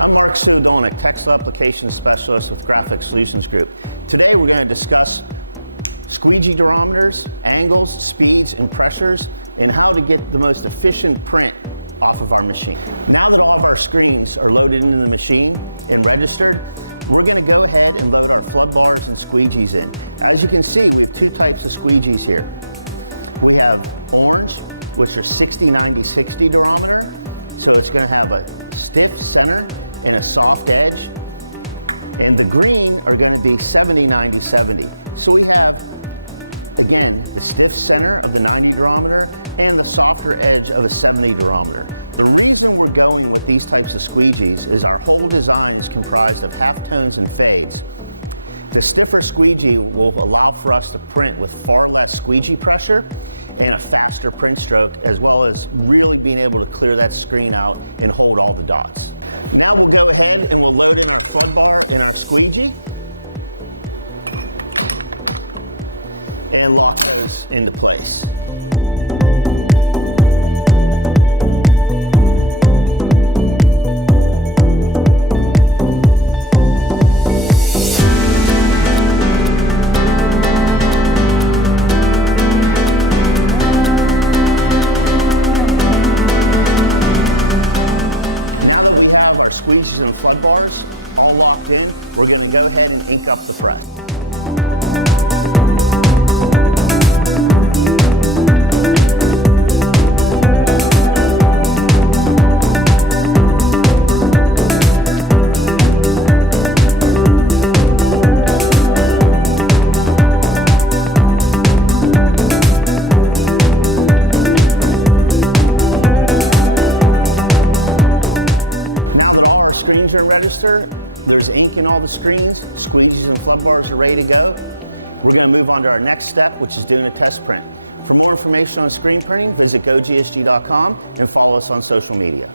I'm Mark Sudolnik, Textile Applications Specialist with Graphic Solutions Group. Today we're going to discuss squeegee durometers, angles, speeds, and pressures, and how to get the most efficient print off of our machine. Now that all of our screens are loaded into the machine and registered, we're going to go ahead and load our flood bars and squeegees in. As you can see, we have two types of squeegees here. We have orange, which are 60-90-60 durometer, so it's going to have a stiff center and a soft edge. And the green are going to be 70-90-70. So we have, again, the stiff center of the 90 durometer and the softer edge of a 70 durometer. The reason we're going with these types of squeegees is our whole design is comprised of halftones and fades. The stiffer squeegee will allow for us to print with far less squeegee pressure and a faster print stroke, as well as really being able to clear that screen out and hold all the dots. Now we'll go ahead and we'll load in our flood bar and our squeegee and lock those into place. Now that we have our squeegees and flood bars all locked in, we're going to go ahead and ink up the press. Now that all our screens are in register, there's ink in all the screens, squeegees and flood bars are ready to go. We're going to move on to our next step, which is doing a test print. For more information on screen printing, visit gogsg.com and follow us on social media.